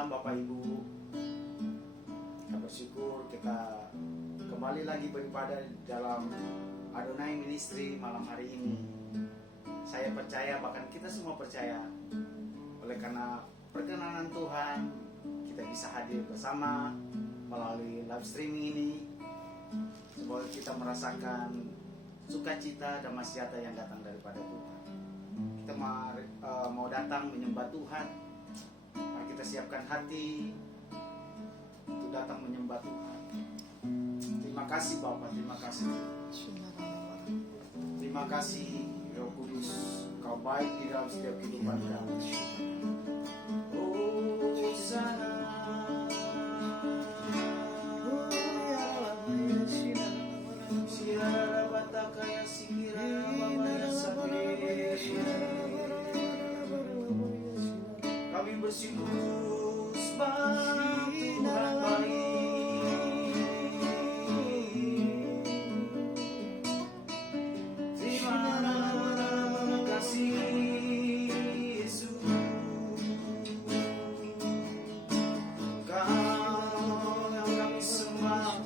malam Bapak Ibu. Kita bersyukur kita kembali lagi beribadah dalam Adonai Ministry malam hari ini. Saya percaya, bahkan kita semua percaya, oleh karena perkenanan Tuhan kita bisa hadir bersama melalui live streaming ini. Semoga kita merasakan sukacita dan masyiata yang datang daripada Tuhan. Kita mau datang menyembah Tuhan. Mari kita siapkan hati untuk datang menyembah Tuhan. Terima kasih Bapak, terima kasih. Terima kasih Roh Kudus, Kau baik di dalam setiap kehidupan kami. Oh sana, siara batakaya sikira babaya sabir. Kami bersyukur sebab Tuhan baik. Terima kasih Yesus. Kau yang kami sembah,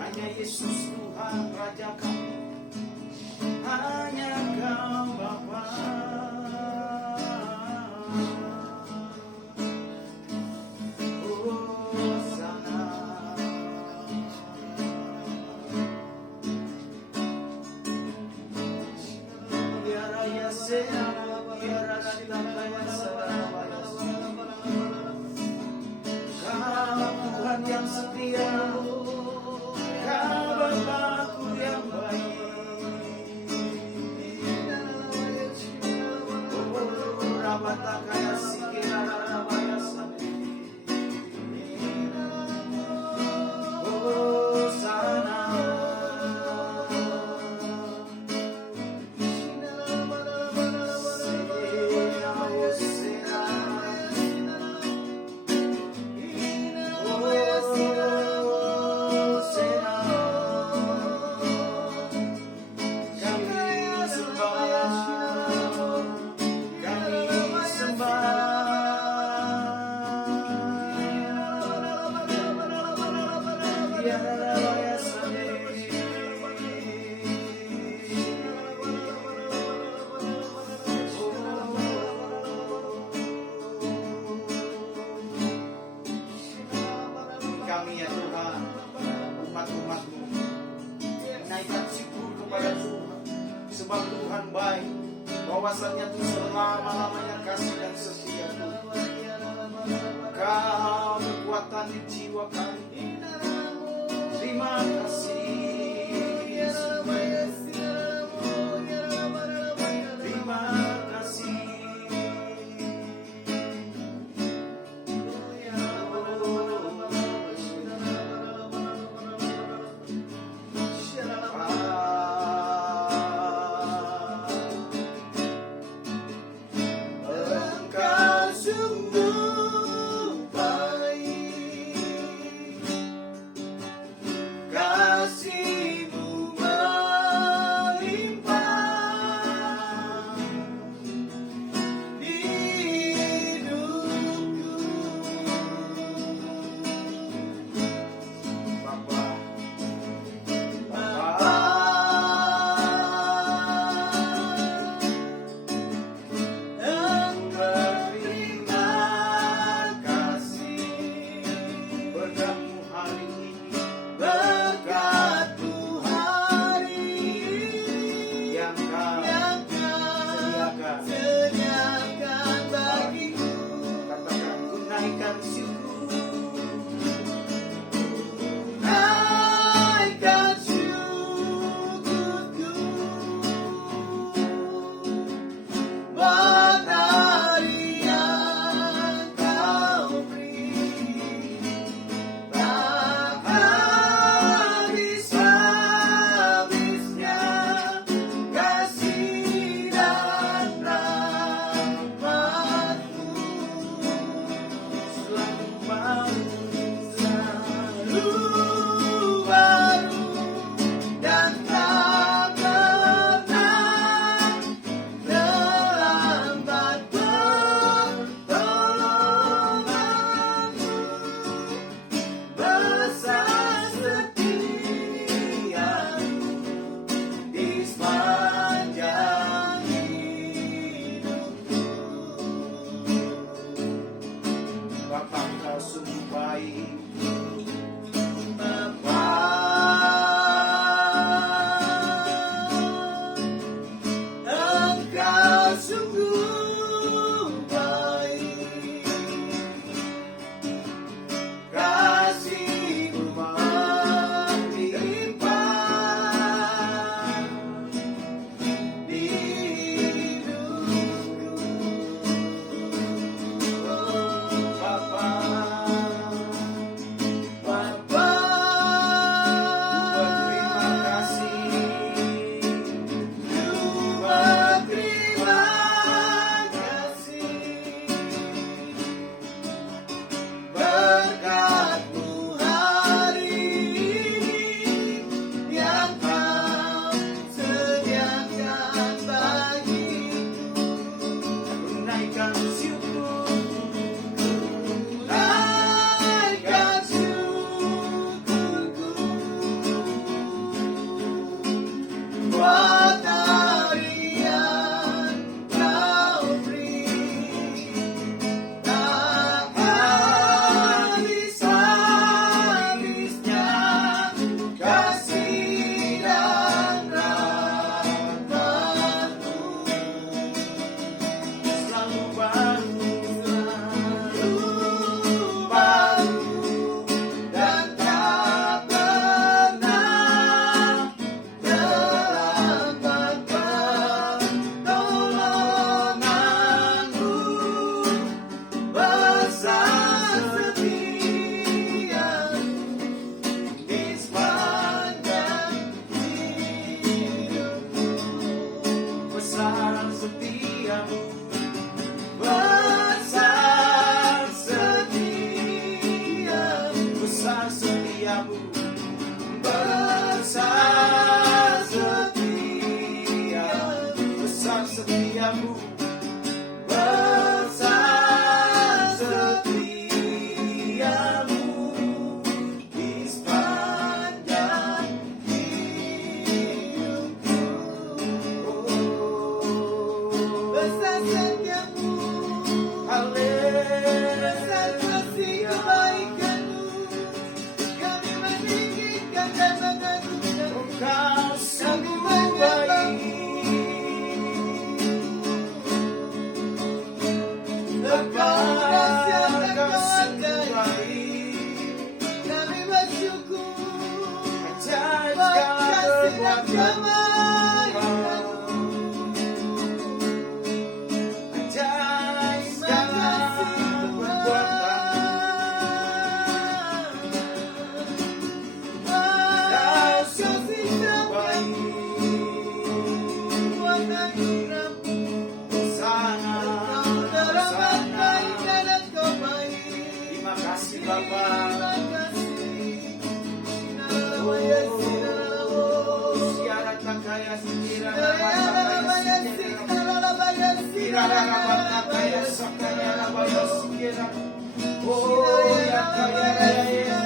hanya Yesus Tuhan Raja kami, hanya Kau Bapa. Tuhan yang setia, Kau Bapa-Ku yang baik. Oh, Rabatakaya Sikira Rabaya Sabi. Oh, sana. Kami ya Tuhan, umat-umat-Mu, menaikkan syukur kepada Tuhan, sebab Tuhan baik, bahwasannya Tuhan selama-lamanya kasih dan setia Tuhan. Kau kekuatan di jiwa kami. Terima kasih Yesus. Terima kasih. Kasih-Mu besar setiamu, besar setiamu, besar setiamu, besar setiamu di sepanjang hidupku. Besar setiamu, haleluya. Besar kasih kebaikanmu, kami meninggikan dan mengagungkan Engkau sungguh baik. Engkau sungguh baik. Kami bersyukur atas segala kebaikan-Mu, atas segala perbuatan-Mu. Engkau sungguh baik. Terima kasih Bapa. Siaran takaya sikira takaya sakaya rabaya sikira. Oh ya kaya raya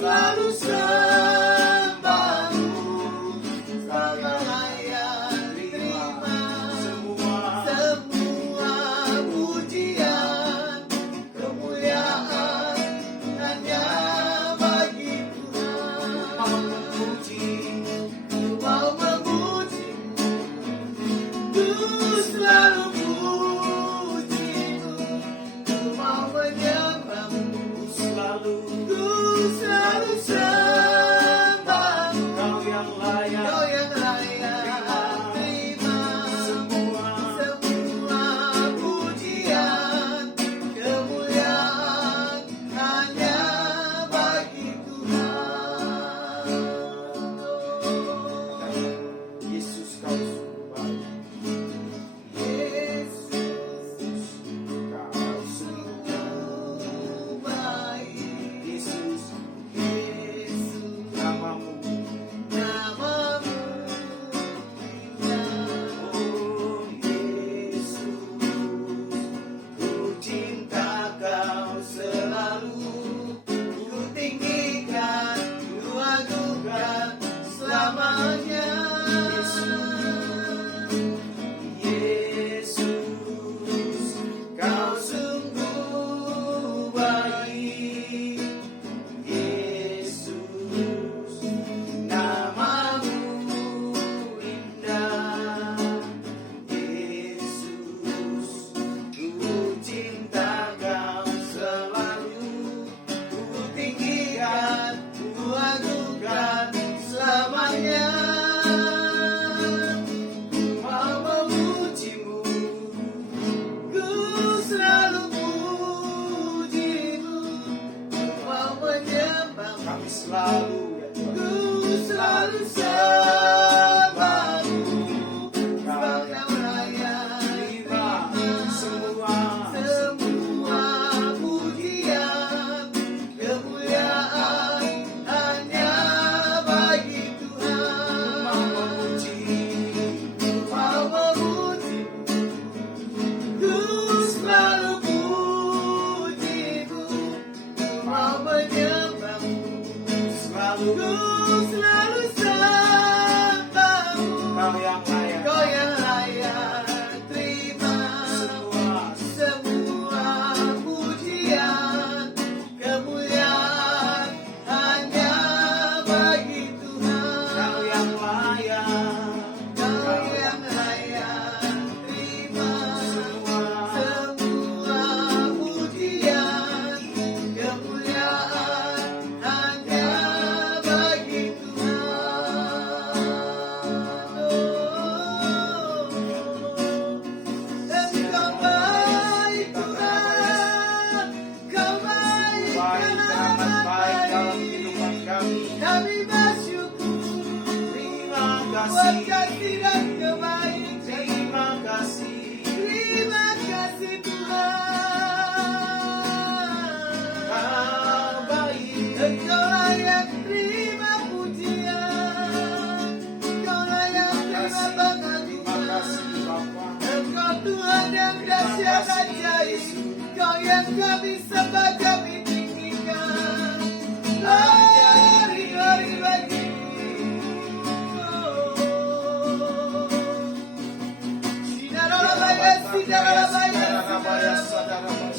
selalu sembahmu, selayan terima semua pujian, kemuliaan hanya bagi Tuhan. Mau memujimu, ku selalu pujimu, ku mau menyembahmu, selalu sembahmu. Kau yang layak terima semua pujian, kemuliaan hanya bagi Tuhan. Yesus, Kau sungguh baik. Yesus, Kau sungguh baik. Yesus, namamu indah. Oh Yesus, ku cinta Kau selalu, ku tinggikan, ku agungkan selamanya. Yesus, Kau sungguh baik. Yesus, namamu indah. Yesus, ku cinta Kau selalu, ku tinggikan, ku agungkan selamanya. Mau memujimu, ku selalu pujimu, ku mau menyembahmu. Kami selalu, ku selalu sembahmu. Kau yang layak terima semua pujian, kemuliaan hanya bagi Tuhan. Mau memuji, ku selalu pujimu, ku mau menyembahmu, selalu sembahmu. Kau yang layak terima semua pujian, disembah kami tinggikan. Glory bagimu. Sidarabaya, sidarabaya,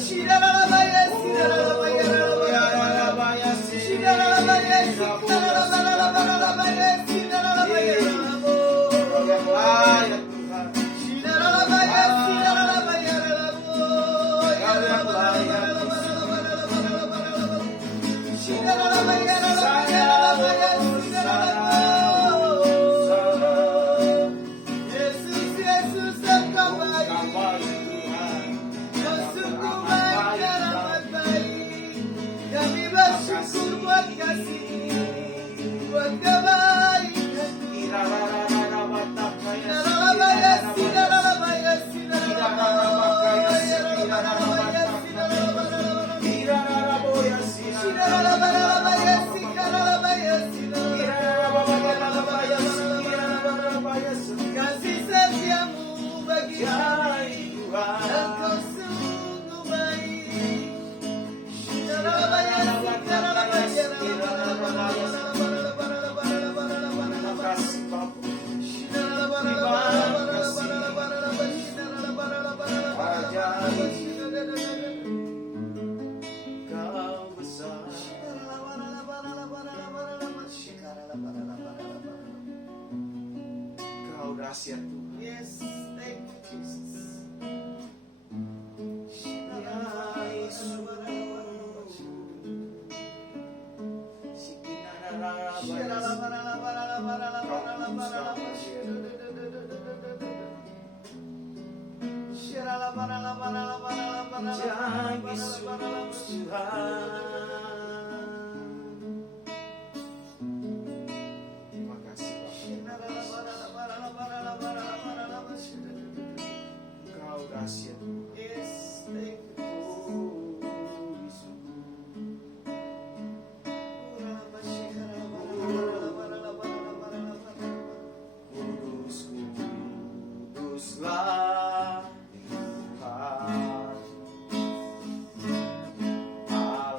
sidarabaya, sidarabaya, sidarabaya, sidarabaya, sidarabaya, Yesus, Yesus engkau baik, bersungguh baik dan amat baik. Kami bersyukur buat kasih, buat kebaikan. Sidarabaya, sidarabaya, sidarabaya, kasih setiamu bagi kami, engkau sungguh baik. Kau besar, Kau dahsyat Tuhan. Yes, thank you Jesus. Terima kasih Kau dahsyat. Yes, thank you. Kudus, kuduslah Tuhan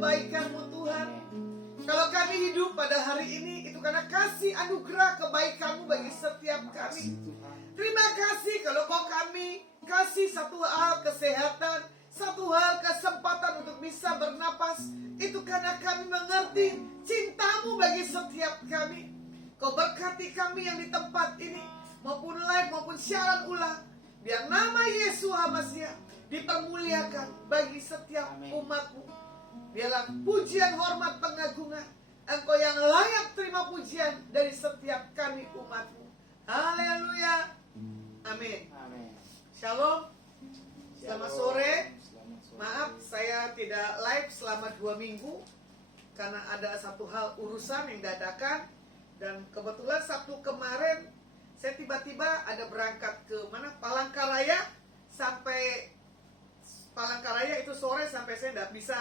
kebaikan-Mu Tuhan. Kalau kami hidup pada hari ini, itu karena kasih anugerah kebaikan-Mu bagi setiap kami. Terima kasih kalau Kau kami kasih satu hal kesehatan, satu hal kesempatan untuk bisa bernapas. Itu karena kami mengerti cinta-Mu bagi setiap kami. Kau berkati kami yang di tempat ini, maupun live maupun siaran ulang. Biar nama Yesus Hamasiah dipermuliakan bagi setiap umat-Mu. Biarlah pujian, hormat, pengagungan Engkau yang layak terima pujian dari setiap kami umat-Mu. Haleluya. Amin. Shalom. Selamat sore. Maaf saya tidak live selama 2 minggu karena ada satu hal urusan yang dadakan. Dan kebetulan Sabtu kemarin saya tiba-tiba ada berangkat ke mana, Palangkaraya. Sampai Palangkaraya itu sore sampai saya tidak bisa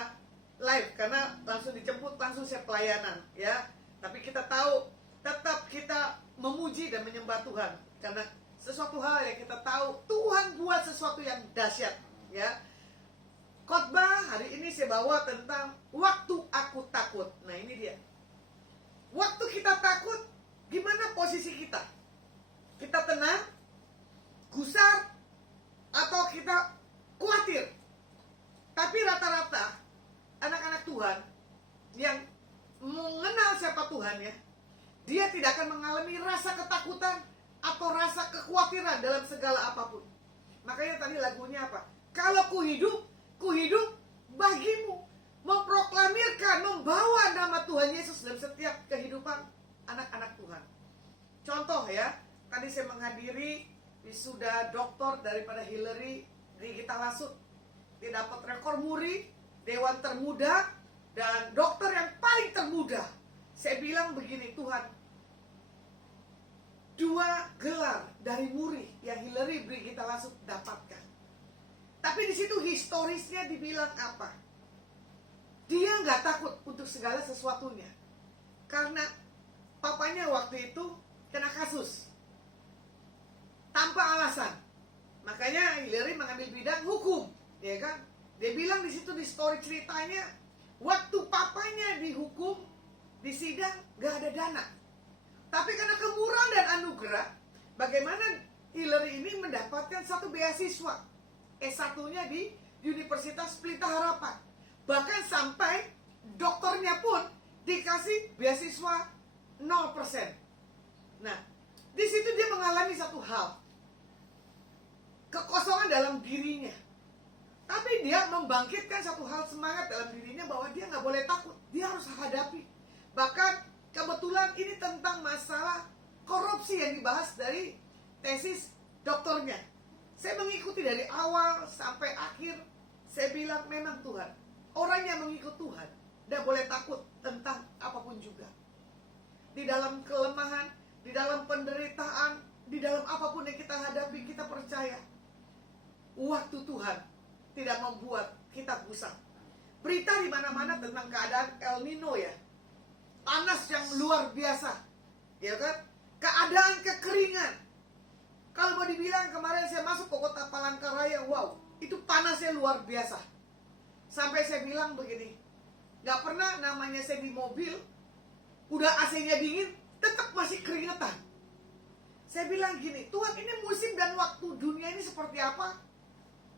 live karena langsung dijemput, langsung saya pelayanan ya. Tapi kita tahu tetap kita memuji dan menyembah Tuhan karena sesuatu hal yang kita tahu Tuhan buat sesuatu yang dahsyat ya. Khotbah hari ini saya bawa tentang waktu aku takut. Nah ini dia. Waktu kita takut, gimana posisi kita? Kita tenang, gusar, atau kita khawatir? Tapi rata-rata anak-anak Tuhan yang mengenal siapa Tuhan ya, dia tidak akan mengalami rasa ketakutan atau rasa kekhawatiran dalam segala apapun. Makanya tadi lagunya apa? Kalau ku hidup bagimu, memproklamirkan, membawa nama Tuhan Yesus dalam setiap kehidupan anak-anak Tuhan. Contoh ya, tadi saya menghadiri wisuda doktor daripada Hillary Brigita Lasut. Dia dapat rekor muri, dewan termuda, dan dokter yang paling termuda. Saya bilang begini, Tuhan, 2 gelar dari muri yang Hillary Brigita Lasut dapatkan. Tapi di situ historisnya dibilang apa? Dia nggak takut untuk segala sesuatunya. Karena papanya waktu itu kena kasus. Tanpa alasan. Makanya Hillary mengambil bidang hukum. Ya kan? Dia bilang di situ di story ceritanya, waktu papanya dihukum, di sidang gak ada dana. Tapi karena kemurahan dan anugerah, bagaimana Hillary ini mendapatkan satu beasiswa S1-nya di Universitas Pelita Harapan. Bahkan sampai dokternya pun dikasih beasiswa 0%. Nah, di situ dia mengalami satu hal, kekosongan dalam dirinya. Tapi dia membangkitkan satu hal semangat dalam dirinya bahwa dia nggak boleh takut, dia harus hadapi. Bahkan kebetulan ini tentang masalah korupsi yang dibahas dari tesis dokternya. Saya mengikuti dari awal sampai akhir. Saya bilang memang Tuhan, orang yang mengikut Tuhan tidak boleh takut tentang apapun juga. Di dalam kelemahan, di dalam penderitaan, di dalam apapun yang kita hadapi, kita percaya waktu Tuhan tidak membuat kita gusar. Berita di mana-mana tentang keadaan El Nino ya. Panas yang luar biasa. Ya kan? Keadaan kekeringan. Kalau mau dibilang kemarin saya masuk ke kota Palangkaraya, wow, itu panasnya luar biasa. Sampai saya bilang begini, gak pernah namanya saya di mobil, udah AC-nya dingin, tetap masih keringetan. Saya bilang gini, Tuhan ini musim dan waktu dunia ini seperti apa?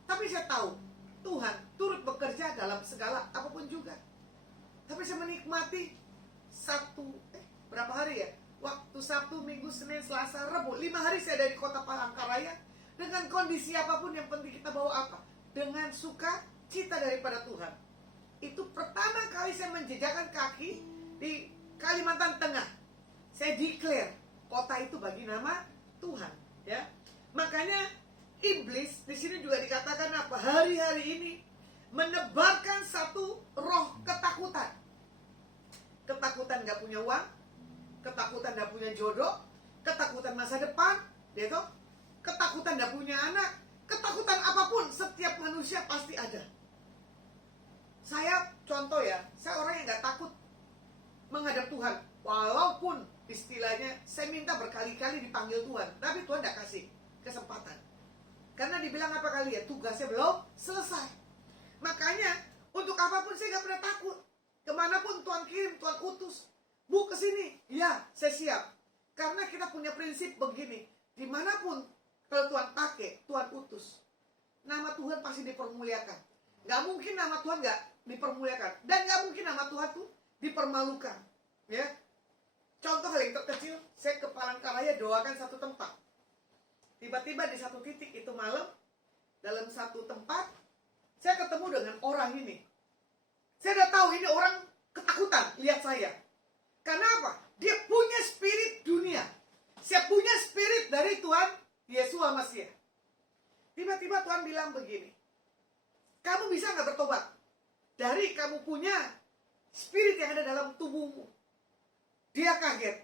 Tapi saya tahu Tuhan turut bekerja dalam segala apapun juga. Tapi saya menikmati berapa hari ya? Waktu Sabtu, Minggu, Senin, Selasa, Rabu, 5 hari saya dari kota Palangkaraya. Dengan kondisi apapun yang penting kita bawa apa? Dengan sukacita daripada Tuhan. Itu pertama kali saya menjejakkan kaki di Kalimantan Tengah. Saya declare kota itu bagi nama Tuhan, ya. Makanya iblis di sini juga dikatakan apa? Hari-hari ini menebarkan satu roh ketakutan. Ketakutan gak punya uang, ketakutan gak punya jodoh, ketakutan masa depan, gitu. Ketakutan gak punya anak, ketakutan apapun setiap manusia pasti ada. Saya contoh ya, saya orang yang gak takut menghadap Tuhan. Walaupun istilahnya saya minta berkali-kali dipanggil Tuhan, tapi Tuhan gak kasih kesempatan. Karena dibilang apa kali ya, tugasnya belum selesai. Makanya untuk apapun saya gak pernah takut. Kemanapun Tuhan kirim, Tuhan utus. Bu, ke sini. Ya, saya siap. Karena kita punya prinsip begini. Dimanapun kalau Tuhan pakai, Tuhan utus. Nama Tuhan pasti dipermuliakan. Gak mungkin nama Tuhan gak dipermuliakan. Dan gak mungkin nama Tuhan tuh dipermalukan. Ya. Contoh hal yang terkecil, saya ke Palangkaraya doakan satu tempat. Tiba-tiba di satu titik itu malam, dalam satu tempat, saya ketemu dengan orang ini. Saya udah tahu ini orang ketakutan lihat saya. Karena apa? Dia punya spirit dunia. Saya punya spirit dari Tuhan Yesus Masiah. Tiba-tiba Tuhan bilang begini, kamu bisa gak bertobat? Dari kamu punya spirit yang ada dalam tubuhmu. Dia kaget.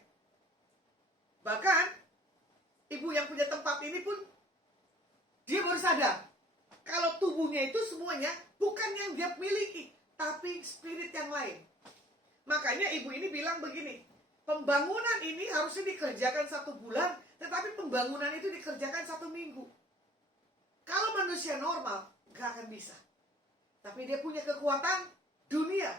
Bahkan ibu yang punya tempat ini pun dia baru sadar kalau tubuhnya itu semuanya bukan yang dia miliki, tapi spirit yang lain. Makanya ibu ini bilang begini, pembangunan ini harusnya dikerjakan 1 bulan, tetapi pembangunan itu dikerjakan 1 minggu. Kalau manusia normal gak akan bisa, tapi dia punya kekuatan dunia.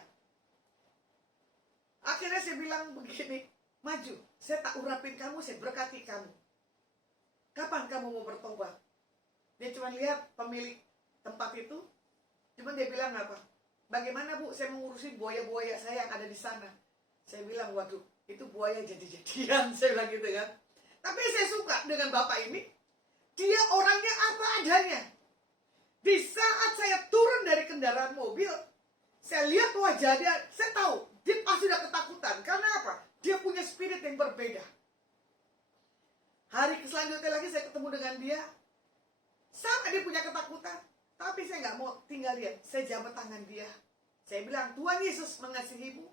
Akhirnya saya bilang begini, maju, saya tak urapin kamu, saya berkati kamu. Kapan kamu mau bertobat? Dia cuma lihat pemilik tempat itu, cuma dia bilang apa? Bagaimana Bu, saya mengurusin buaya-buaya saya yang ada di sana. Saya bilang, waduh, itu buaya jadi-jadian, saya bilang gitu kan. Tapi saya suka dengan bapak ini, dia orangnya apa adanya. Di saat saya turun dari kendaraan mobil, saya lihat wajah dia, saya tahu, dia pasti udah ketakutan. Karena apa? Dia punya spirit yang berbeda. Hari selanjutnya lagi saya ketemu dengan dia, sama dia punya ketakutan. Tapi saya nggak mau tinggal diam. Saya jabat tangan dia. Saya bilang, Tuhan Yesus mengasihimu.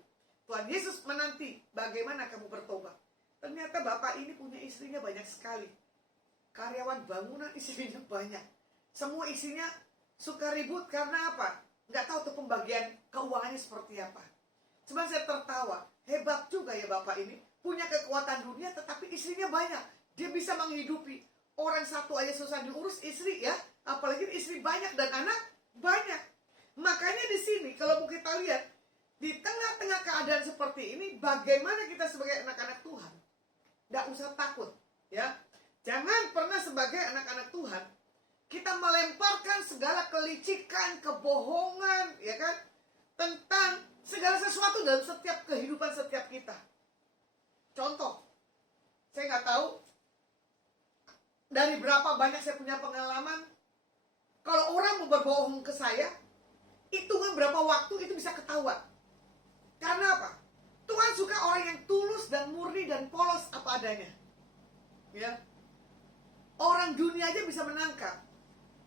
Tuhan Yesus menanti bagaimana kamu bertobat. Ternyata bapak ini punya istrinya banyak sekali. Karyawan bangunan istrinya banyak. Semua isinya suka ribut karena apa? Nggak tahu tuh pembagian keuangannya seperti apa. Cuma saya tertawa. Hebat juga ya bapak ini. Punya kekuatan dunia tetapi istrinya banyak. Dia bisa menghidupi. Orang satu aja susah diurus, istri ya. Apalagi istri banyak dan anak banyak. Makanya di sini kalau mau kita lihat, di tengah-tengah keadaan seperti ini, bagaimana kita sebagai anak-anak Tuhan? Nggak usah takut, ya. Jangan pernah sebagai anak-anak Tuhan, kita melemparkan segala kelicikan, kebohongan, ya kan? Tentang segala sesuatu dalam setiap kehidupan setiap kita. Contoh, saya nggak tahu dari berapa banyak saya punya pengalaman. Kalau orang mau berbohong ke saya, hitungan berapa waktu itu bisa ketahuan. Karena apa? Tuhan suka orang yang tulus dan murni dan polos apa adanya. Ya. Orang dunia aja bisa menangkap.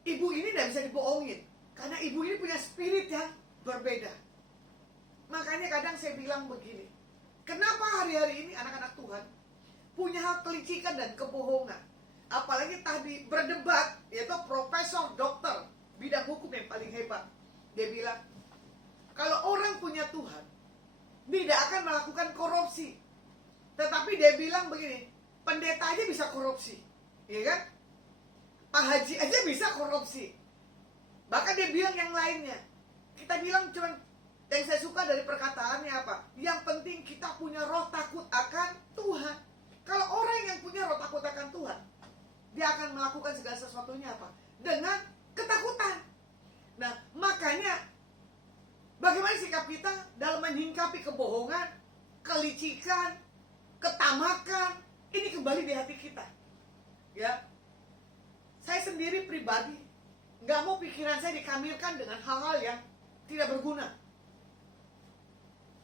Ibu ini tidak bisa dibohongin. Karena ibu ini punya spirit yang berbeda. Makanya kadang saya bilang begini. Kenapa hari-hari ini anak-anak Tuhan punya hal kelicikan dan kebohongan? Apalagi tadi berdebat, yaitu profesor, dokter, bidang hukum yang paling hebat. Dia bilang, kalau orang punya Tuhan, tidak akan melakukan korupsi. Tetapi dia bilang begini, pendeta aja bisa korupsi. Ya kan? Pak Haji aja bisa korupsi. Bahkan dia bilang yang lainnya. Kita bilang cuma, yang saya suka dari perkataannya apa? Yang penting kita punya roh takut akan Tuhan. Kalau orang yang punya roh takut akan Tuhan, dia akan melakukan segala sesuatunya apa? Dengan ketakutan. Nah, makanya bagaimana sikap kita dalam menyingkapi kebohongan, kelicikan, ketamakan, ini kembali di hati kita. Ya. Saya sendiri pribadi nggak mau pikiran saya dikamirkan dengan hal-hal yang tidak berguna.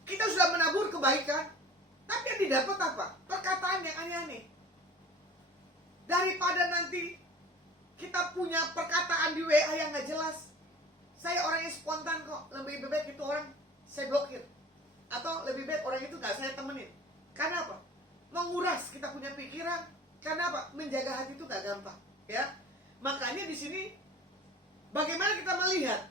Kita sudah menabur kebaikan, tapi yang didapat apa? Perkataan yang aneh-aneh. Daripada nanti kita punya perkataan di WA yang gak jelas. Saya orang yang spontan kok. Lebih baik itu orang saya blokir. Atau lebih baik orang itu gak saya temenin. Karena apa? Menguras kita punya pikiran. Karena apa? Menjaga hati itu gak gampang. Ya. Makanya di sini bagaimana kita melihat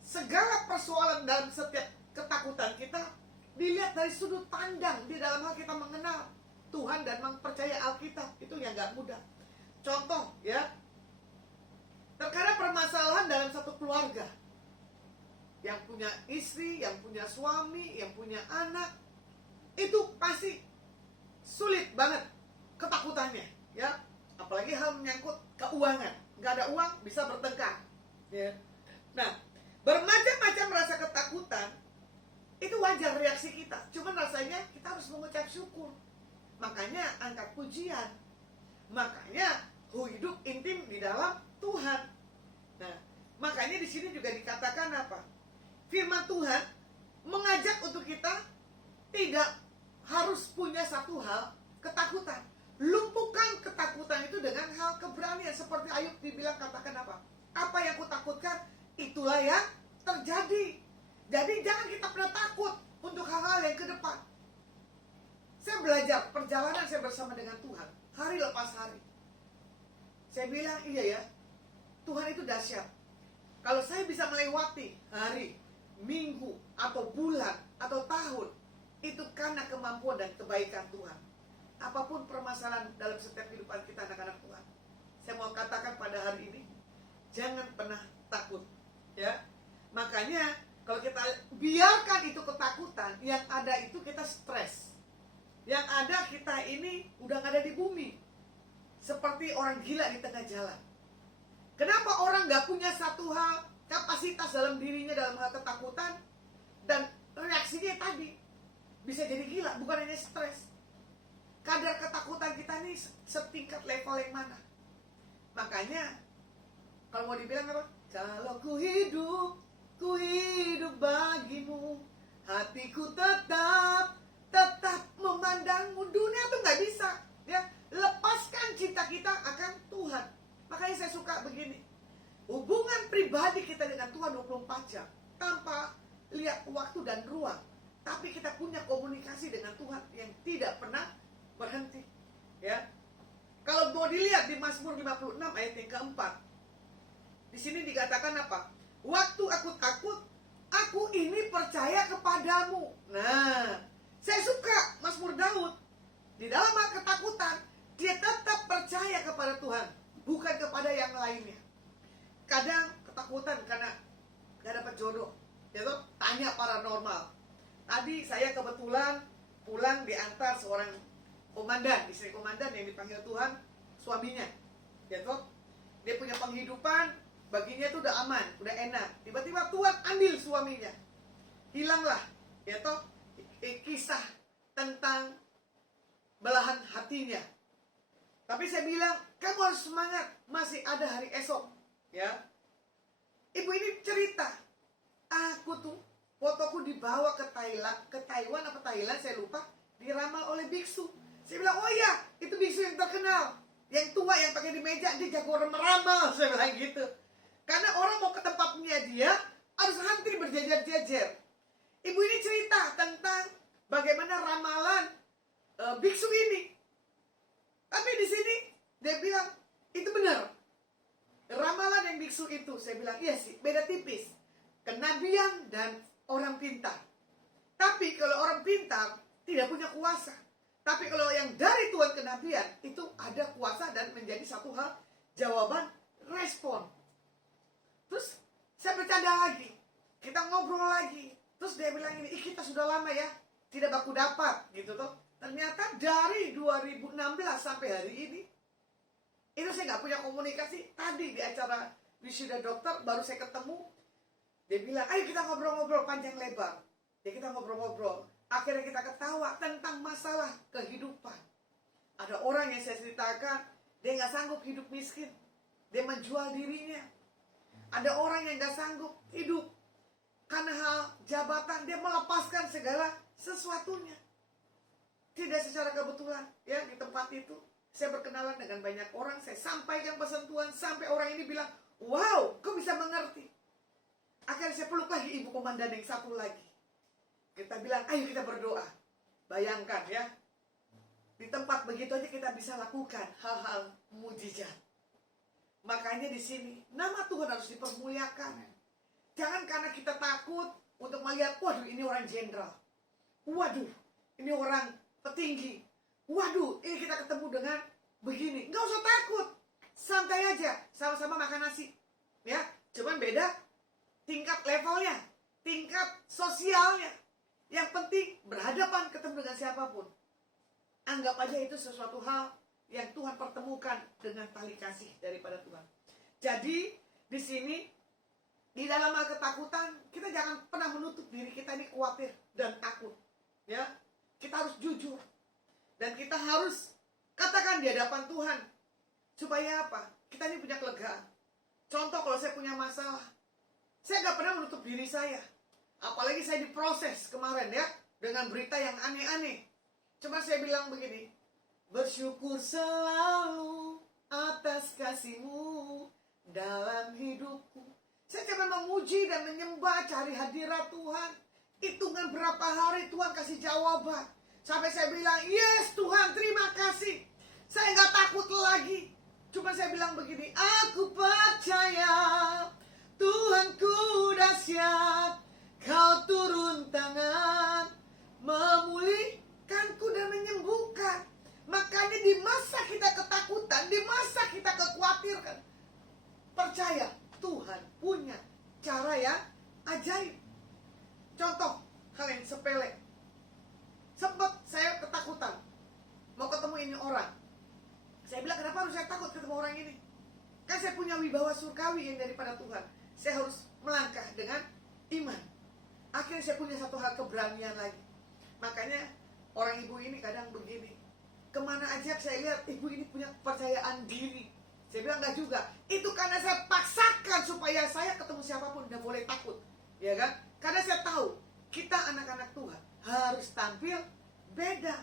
segala persoalan dalam setiap ketakutan kita dilihat dari sudut pandang di dalam hal kita mengenal Tuhan dan mempercayai Alkitab. Itu yang gak mudah. Contoh ya, terkadang permasalahan dalam satu keluarga, yang punya istri, yang punya suami, yang punya anak, itu pasti sulit banget ketakutannya, ya. Apalagi hal menyangkut keuangan, nggak ada uang bisa bertengkar, ya. Nah, bermacam-macam rasa ketakutan itu wajar reaksi kita. Cuman rasanya kita harus mengucap syukur. Makanya angkat pujian. Makanya hidup intim di dalam Tuhan. Nah, makanya di sini juga dikatakan apa? Firman Tuhan mengajak untuk kita tidak harus punya satu hal ketakutan. Lumpuhkan ketakutan itu dengan hal keberanian. Seperti Ayub dibilang, katakan apa? Apa yang kutakutkan, itulah yang terjadi. Jadi jangan kita pernah takut untuk hal-hal yang ke depan. Saya belajar, perjalanan saya bersama dengan Tuhan hari lepas hari. Saya bilang, iya ya, Tuhan itu dahsyat. Kalau saya bisa melewati hari, minggu, atau bulan, atau tahun, itu karena kemampuan dan kebaikan Tuhan. Apapun permasalahan dalam setiap kehidupan kita anak-anak Tuhan, saya mau katakan pada hari ini, jangan pernah takut, ya. Makanya kalau kita biarkan itu ketakutan, yang ada itu kita stres. Yang ada kita ini udah gak ada di bumi, seperti orang gila di tengah jalan. Kenapa orang gak punya satu hal kapasitas dalam dirinya dalam hal ketakutan, dan reaksinya tadi bisa jadi gila, bukan hanya stres. Kadar ketakutan kita ini setingkat level yang mana? Makanya kalau mau dibilang apa? Kalau ku hidup bagimu, hatiku tetap memandangmu. Dunia tuh nggak bisa, ya. Lepaskan cinta kita akan Tuhan. Makanya saya suka begini, hubungan pribadi kita dengan Tuhan 24 jam tanpa lihat waktu dan ruang. Tapi kita punya komunikasi dengan Tuhan yang tidak pernah berhenti, ya. Kalau mau dilihat di Mazmur 56 ayat yang keempat, di sini dikatakan apa? Waktu aku takut, aku ini percaya kepadamu. Nah, saya suka Mazmur Daud. Di dalam hal ketakutan, dia tetap percaya kepada Tuhan, bukan kepada yang lainnya. Kadang ketakutan karena gak dapat jodoh, ya toh? Tanya paranormal. Tadi saya kebetulan pulang diantar seorang komandan, istri komandan yang dipanggil Tuhan, suaminya, ya toh? Dia punya penghidupan, baginya itu udah aman, udah enak. Tiba-tiba Tuhan ambil suaminya, hilanglah, ya toh? Kisah tentang belahan hatinya. Tapi saya bilang, kamu harus semangat, masih ada hari esok, ya. Ibu ini cerita, aku tuh fotoku dibawa ke Taiwan apa Thailand, saya lupa, diramal oleh biksu. Saya bilang, oh iya, itu biksu yang terkenal, yang tua, yang pakai di meja, dia jago meramal. Saya bilang gitu. Karena orang mau ke tempatnya dia, harus antri berjejer-jejer. Ibu ini cerita tentang bagaimana ramalan biksu ini. Tapi di sini dia bilang, itu benar. Ramalan yang biksu itu, saya bilang, iya sih, beda tipis. Kenabian dan orang pintar. Tapi kalau orang pintar tidak punya kuasa. Tapi kalau yang dari Tuhan kenabian, itu ada kuasa dan menjadi satu hal jawaban, respon. Terus saya bercanda lagi, kita ngobrol lagi. Terus dia bilang ini, kita sudah lama ya tidak baku dapat, gitu toh. Ternyata dari 2016 sampai hari ini, itu saya nggak punya komunikasi. Tadi di acara wisuda dokter baru saya ketemu. Dia bilang, ayo kita ngobrol-ngobrol panjang lebar. Ya kita ngobrol-ngobrol. Akhirnya kita ketawa tentang masalah kehidupan. Ada orang yang saya ceritakan, dia nggak sanggup hidup miskin. Dia menjual dirinya. Ada orang yang nggak sanggup hidup karena hal jabatan, dia melepaskan segala sesuatunya. Tidak secara kebetulan, ya, di tempat itu saya berkenalan dengan banyak orang, saya sampaikan pesan Tuhan sampai orang ini bilang, wow, kau bisa mengerti. Akhirnya saya peluk lagi ibu komandan yang satu lagi. Kita bilang, ayo kita berdoa. Bayangkan ya, di tempat begitu aja kita bisa lakukan hal-hal mujizat. Makanya di sini nama Tuhan harus dipermuliakan. Jangan karena kita takut untuk melihat, waduh ini orang jenderal, waduh ini orang petinggi, waduh ini kita ketemu dengan begini. Nggak usah takut, santai aja, sama-sama makan nasi, ya. Cuman beda tingkat levelnya. tingkat sosialnya. Yang penting berhadapan ketemu dengan siapapun. Anggap aja itu sesuatu hal yang Tuhan pertemukan dengan tali kasih daripada Tuhan. Jadi di sini di dalam hal ketakutan kita jangan pernah menutup diri kita ini khawatir dan takut. Ya, kita harus jujur dan kita harus katakan di hadapan Tuhan supaya apa? Kita ini punya kelegaan. Contoh kalau saya punya masalah, saya nggak pernah menutup diri saya. Apalagi saya diproses kemarin ya dengan berita yang aneh-aneh. Cuma saya bilang begini, bersyukur selalu atas kasih-Mu dalam hidupku. Saya cuma memuji dan menyembah, cari hadirat Tuhan. Hitungan berapa hari Tuhan kasih jawaban. Sampai saya bilang, yes Tuhan, terima kasih. Saya nggak takut lagi. Cuma saya bilang begini, aku percaya Tuhanku dahsyat, Kau turun tangan, memulihkanku dan menyembuhkan. Makanya di masa kita ketakutan, di masa kita kekhawatiran, percaya Tuhan punya cara yang ajaib. Contoh, hal yang sepele. Sempat saya ketakutan, mau ketemu ini orang. Saya bilang, kenapa harus saya takut ketemu orang ini? Kan saya punya wibawa surgawi yang daripada Tuhan. Saya harus melangkah dengan iman. Akhirnya saya punya satu hal keberanian lagi. Makanya orang ibu ini kadang begini, kemana aja saya lihat ibu ini punya kepercayaan diri. Saya bilang enggak juga. Itu karena saya paksakan supaya saya ketemu siapapun tidak boleh takut, ya kan? Karena saya tahu kita anak-anak Tuhan harus tampil beda.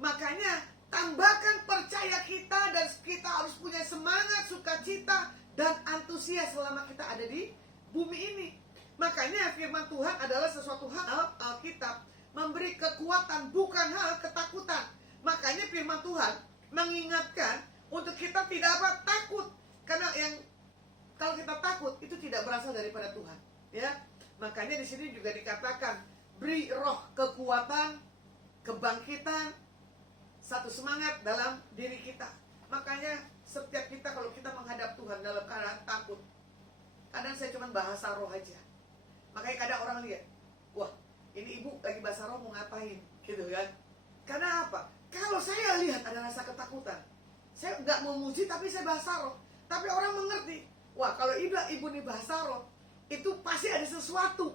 Makanya tambahkan percaya kita dan kita harus punya semangat, sukacita dan antusias selama kita ada di bumi ini. Makanya firman Tuhan adalah sesuatu hal Alkitab memberi kekuatan, bukan hal ketakutan. Makanya firman Tuhan mengingatkan untuk kita tidak takut. Karena yang kalau kita takut itu tidak berasal daripada Tuhan, ya. Makanya di sini juga dikatakan beri roh kekuatan, kebangkitan, satu semangat dalam diri kita. Makanya setiap kita kalau kita menghadap Tuhan dalam keadaan takut, kadang saya cuma bahasa roh aja. Makanya kadang orang lihat, wah ini ibu lagi bahasa roh mau ngapain, gitu kan? Karena apa? Kalau saya lihat ada rasa ketakutan, saya nggak mau muji tapi saya bahasa roh. Tapi orang mengerti, wah kalau ibu ini bahasa roh, itu pasti ada sesuatu.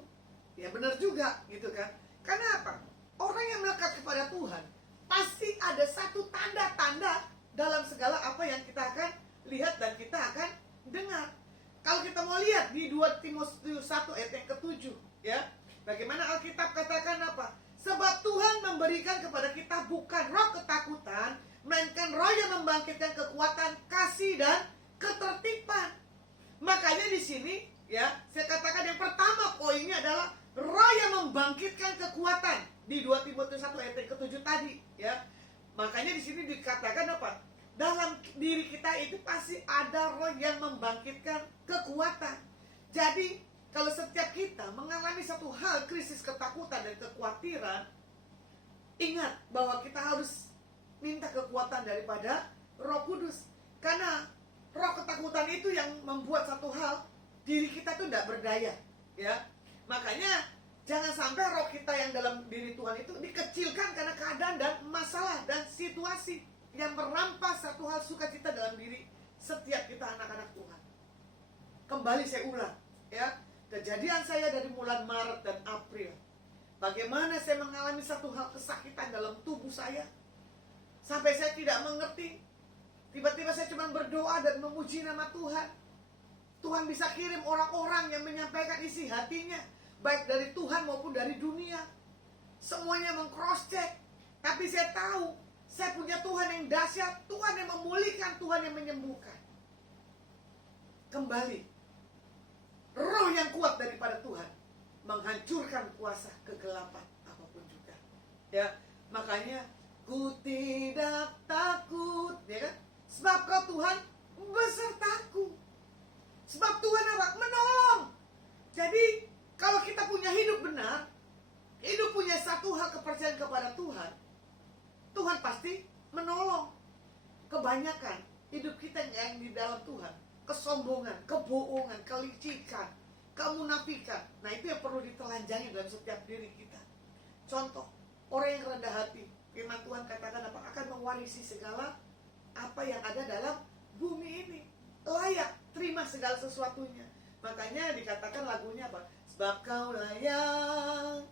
Ya benar juga, gitu kan? Karena apa? Orang yang melekat kepada Tuhan pasti ada satu tanda-tanda dalam segala apa yang kita akan lihat dan kita akan dengar. Kalau kita mau lihat di 2 Timotius 1 ayat yang ke-7, ya, bagaimana Alkitab katakan apa? Sebab Tuhan memberikan kepada kita bukan roh ketakutan, melainkan roh yang membangkitkan kekuatan, kasih dan ketertiban. Makanya di sini, ya, saya katakan yang pertama poinnya adalah roh yang membangkitkan kekuatan di 2 Timotius 1 ayat yang ke-7 tadi, ya. Makanya di sini dikatakan apa? Dalam diri kita itu pasti ada roh yang membangkitkan kekuatan. Jadi kalau setiap kita mengalami satu hal krisis ketakutan dan kekhawatiran, ingat bahwa kita harus minta kekuatan daripada Roh Kudus. Karena roh ketakutan itu yang membuat satu hal diri kita tuh tidak berdaya, ya. Makanya jangan sampai roh kita yang dalam diri Tuhan itu dikecilkan karena keadaan dan masalah dan situasi yang merampas satu hal sukacita dalam diri setiap kita anak-anak Tuhan. Kembali saya ulang, ya, kejadian saya dari bulan Maret dan April. Bagaimana saya mengalami satu hal kesakitan dalam tubuh saya sampai saya tidak mengerti. Tiba-tiba saya cuma berdoa dan memuji nama Tuhan. Tuhan bisa kirim orang-orang yang menyampaikan isi hatinya, baik dari Tuhan maupun dari dunia. Semuanya meng-cross check. Tapi saya tahu saya punya Tuhan yang dahsyat, Tuhan yang memulihkan, Tuhan yang menyembuhkan. Kembali, roh yang kuat daripada Tuhan menghancurkan kuasa kegelapan apapun juga, ya. Makanya ku tidak takut, ya kan? Sebab kau Tuhan besertaku. Sebab Tuhan apa? Menolong. Jadi kalau kita punya hidup benar, hidup punya satu hal kepercayaan kepada Tuhan, Tuhan pasti menolong. Kebanyakan hidup kita yang di dalam Tuhan, kesombongan, kebohongan, kelicikan, kemunafikan. Nah, itu yang perlu ditelanjangi dalam setiap diri kita. Contoh, orang yang rendah hati, firman Tuhan katakan apa? Akan mewarisi segala apa yang ada dalam bumi ini. Layak terima segala sesuatunya. Makanya dikatakan lagunya apa? Sebab kau layak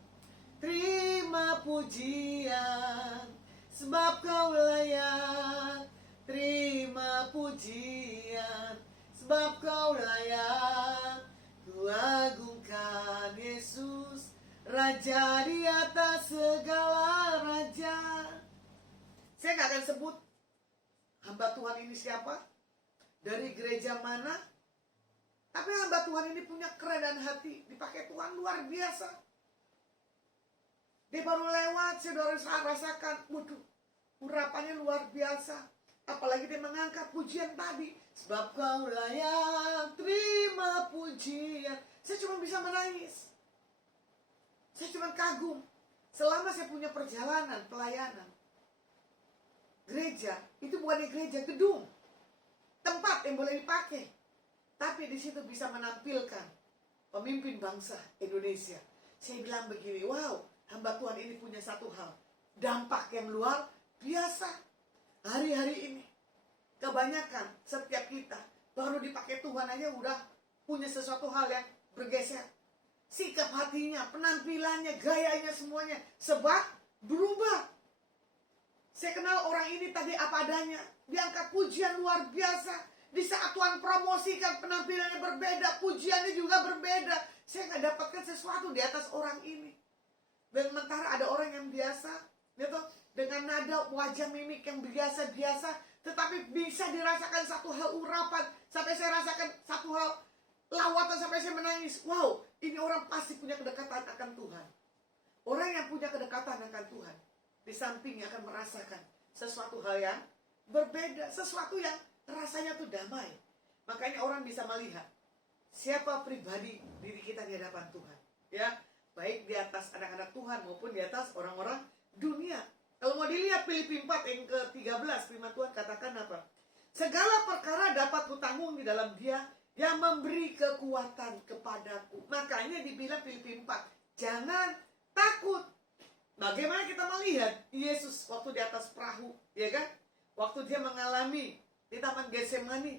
terima pujian, sebab kau layak terima pujian, sebab kau layak ku agungkan Yesus, Raja di atas segala raja. Saya nggak akan sebut hamba Tuhan ini siapa, dari gereja mana, tapi hamba Tuhan ini punya kerendahan hati, dipakai Tuhan luar biasa. Dia baru lewat, saudara rasakan, waduh, urapannya luar biasa. Apalagi dia mengangkat pujian tadi, sebab kau layak terima pujian. Saya cuma bisa menangis. Saya cuma kagum. Selama saya punya perjalanan, pelayanan, gereja, itu bukan gereja, gedung, tempat yang boleh dipakai. Tapi di situ bisa menampilkan pemimpin bangsa Indonesia. Saya bilang begini, wow, hamba Tuhan ini punya satu hal, dampak yang luar biasa. Hari-hari ini kebanyakan setiap kita baru dipakai Tuhan aja udah punya sesuatu hal yang bergeser. Sikap hatinya, penampilannya, gayanya, semuanya sebab berubah. Saya kenal orang ini tadi apa adanya, diangkat pujian luar biasa. Di saat Tuhan promosikan, penampilannya berbeda, pujiannya juga berbeda. Saya nggak dapatkan sesuatu di atas orang ini. Dan sementara ada orang yang biasa, gitu, dengan nada wajah mimik yang biasa-biasa, tetapi bisa dirasakan satu hal urapan. Sampai saya rasakan satu hal lawatan sampai saya menangis. Wow, ini orang pasti punya kedekatan akan Tuhan. Orang yang punya kedekatan akan Tuhan, di sampingnya akan merasakan sesuatu hal yang berbeda, sesuatu yang rasanya tuh damai. Makanya orang bisa melihat siapa pribadi diri kita di hadapan Tuhan, ya, baik di atas anak-anak Tuhan maupun di atas orang-orang dunia. Kalau mau dilihat Filipi 4 yang ke-13, firman Tuhan katakan apa? Segala perkara dapat kutanggung di dalam Dia yang memberi kekuatan kepadaku. Makanya dibilang Filipi 4, jangan takut. Bagaimana kita melihat Yesus waktu di atas perahu, ya kan? Waktu dia mengalami di Taman Getsemani,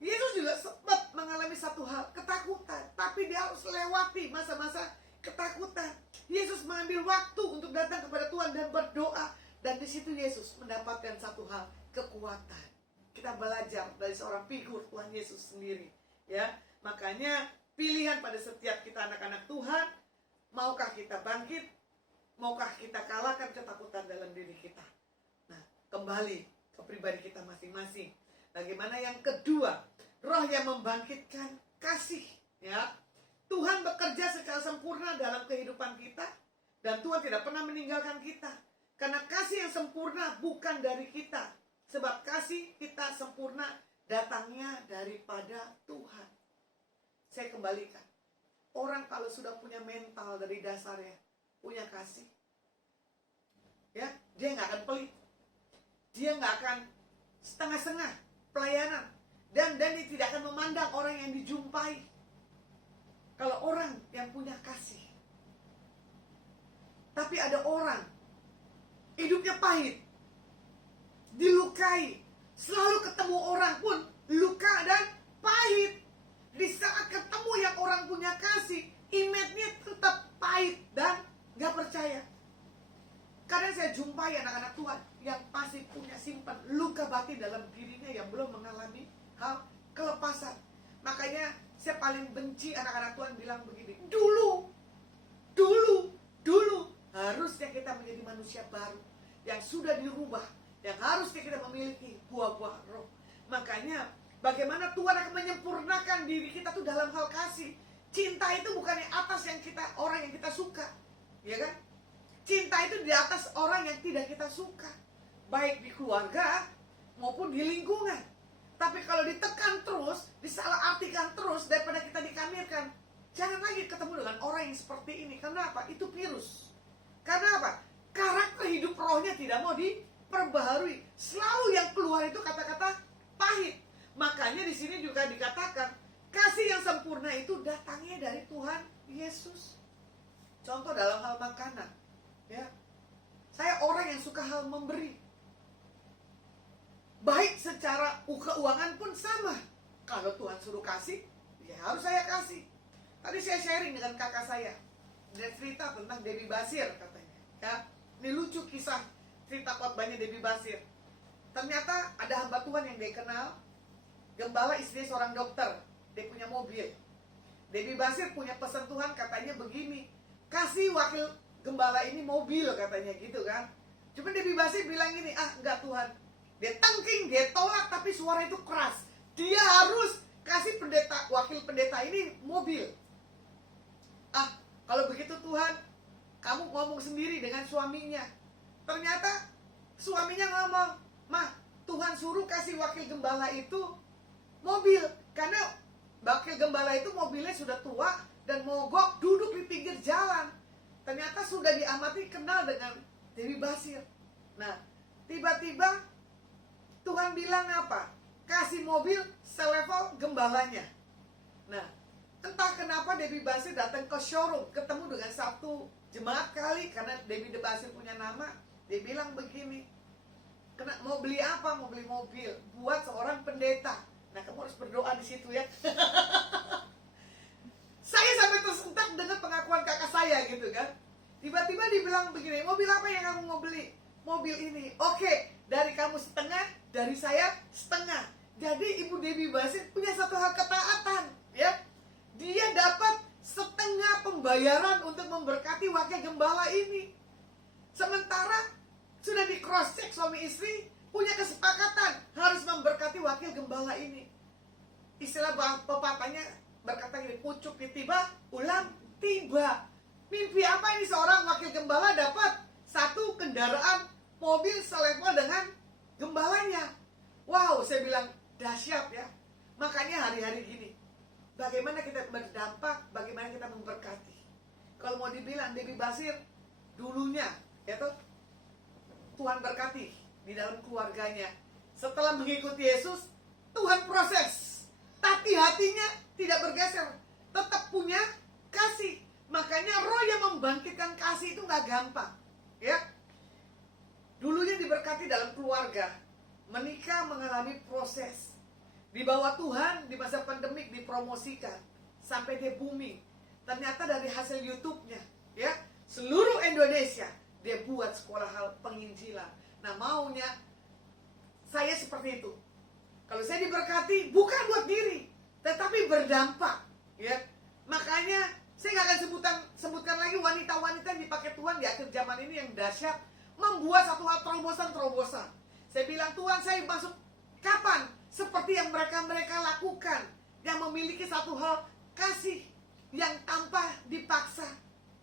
Yesus juga sempat mengalami satu hal, ketakutan. Tapi dia harus lewati masa-masa ketakutan. Yesus mengambil waktu untuk datang kepada Tuhan dan berdoa. Dan di situ Yesus mendapatkan satu hal, kekuatan. Kita belajar dari seorang figur Tuhan Yesus sendiri, ya. Makanya pilihan pada setiap kita anak-anak Tuhan, maukah kita bangkit, maukah kita kalahkan ketakutan dalam diri kita. Nah, kembali ke pribadi kita masing-masing. Bagaimana yang kedua, roh yang membangkitkan kasih, ya. Tuhan bekerja secara sempurna dalam kehidupan kita, dan Tuhan tidak pernah meninggalkan kita. Karena kasih yang sempurna bukan dari kita, sebab kasih kita sempurna datangnya daripada Tuhan. Saya kembalikan, orang kalau sudah punya mental dari dasarnya, punya kasih, ya, dia nggak akan pelit, dia nggak akan setengah-setengah pelayanan, dan dia tidak akan memandang orang yang dijumpai. Kalau orang yang punya kasih, tapi ada orang hidupnya pahit, dilukai, selalu ketemu orang pun luka dan pahit. Di saat ketemu yang orang punya kasih, image-nya tetap pahit dan gak percaya. Kadang saya jumpai anak-anak Tuhan yang pasti punya simpan luka batin dalam dirinya yang belum mengalami hal kelepasan. Makanya saya paling benci anak-anak Tuhan bilang begini, dulu harusnya kita menjadi manusia baru yang sudah dirubah, yang harusnya kita memiliki buah-buah roh. Makanya bagaimana Tuhan akan menyempurnakan diri kita tuh dalam hal kasih. Cinta itu bukan yang atas yang kita, orang yang kita suka, ya kan? Cinta itu di atas orang yang tidak kita suka, baik di keluarga maupun di lingkungan. Tapi kalau ditekan terus, disalahartikan terus, daripada kita dikamirkan, jangan lagi ketemu dengan orang yang seperti ini. Kenapa? Itu virus. Karena apa? Karakter hidup rohnya tidak mau diperbaharui. Selalu yang keluar itu kata-kata pahit. Makanya di sini juga dikatakan, Kasih yang sempurna itu datangnya dari Tuhan Yesus. Contoh dalam hal makanan, ya. Saya orang yang suka hal memberi. Baik secara keuangan pun sama. Kalau Tuhan suruh kasih, ya harus saya kasih. Tadi saya sharing dengan kakak saya. Dia cerita tentang Debbie Basir katanya. Ya, ini lucu kisah cerita khotbahnya Debbie Basir. Ternyata ada hamba Tuhan yang dia kenal. Gembala istrinya seorang dokter. Dia punya mobil. Debbie Basir punya pesan Tuhan katanya begini. Kasih wakil gembala ini mobil katanya gitu kan. Cuma Debbie Basir bilang gini, enggak Tuhan. Dia tangking, dia tolak tapi suara itu keras. Dia harus kasih wakil pendeta ini mobil. Kalau begitu Tuhan, kamu ngomong sendiri dengan suaminya. Ternyata suaminya ngomong, "Mah, Tuhan suruh kasih wakil gembala itu mobil. Karena wakil gembala itu mobilnya sudah tua dan mogok duduk di pinggir jalan." Ternyata sudah diamati kenal dengan Debbie Basir. Nah, tiba-tiba Tuhan bilang apa? Kasih mobil selevel gembalanya. Nah, entah kenapa Debbie Basir datang ke showroom, ketemu dengan satu jemaat kali, karena Debbie Basir punya nama. Dia bilang begini, mau beli apa? Mau beli mobil buat seorang pendeta. Nah, kamu harus berdoa di situ ya. Saya sampai tersentak dengan pengakuan kakak saya gitu kan. Tiba-tiba dibilang begini, mobil apa yang kamu mau beli? Mobil ini. Oke, dari kamu setengah, dari saya setengah. Jadi Ibu Debbie Basir punya satu hal ketaatan, ya. Dia dapat setengah pembayaran untuk memberkati wakil gembala ini. Sementara sudah di cross check suami istri, punya kesepakatan harus memberkati wakil gembala ini. Istilah pepatahnya berkata gini, pucuk ditiba, ulam tiba. Mimpi apa ini seorang wakil gembala dapat satu kendaraan mobil selevel dengan gembalanya. Wow, saya bilang dahsyat ya. Makanya hari-hari gini, bagaimana kita berdampak, bagaimana kita memberkati. Kalau mau dibilang Debbie Basir dulunya, ya toh, Tuhan berkati di dalam keluarganya. Setelah mengikuti Yesus, Tuhan proses. Tapi hatinya tidak bergeser, tetap punya kasih. Makanya roh yang membangkitkan kasih itu gak gampang, ya. Dulunya diberkati dalam keluarga, menikah mengalami proses. Di bawah Tuhan di masa pandemik dipromosikan sampai dia booming. Ternyata dari hasil YouTube-nya, ya, seluruh Indonesia dia buat sekolah hal penginjilan. Nah, maunya saya seperti itu. Kalau saya diberkati bukan buat diri, tetapi berdampak, ya. Makanya saya nggak akan sebutkan lagi wanita-wanita yang dipakai Tuhan di akhir zaman ini yang dahsyat, membuat satu hal terobosan-terobosan. Saya bilang, Tuhan, saya masuk kapan? Seperti yang mereka lakukan, yang memiliki satu hal kasih yang tanpa dipaksa,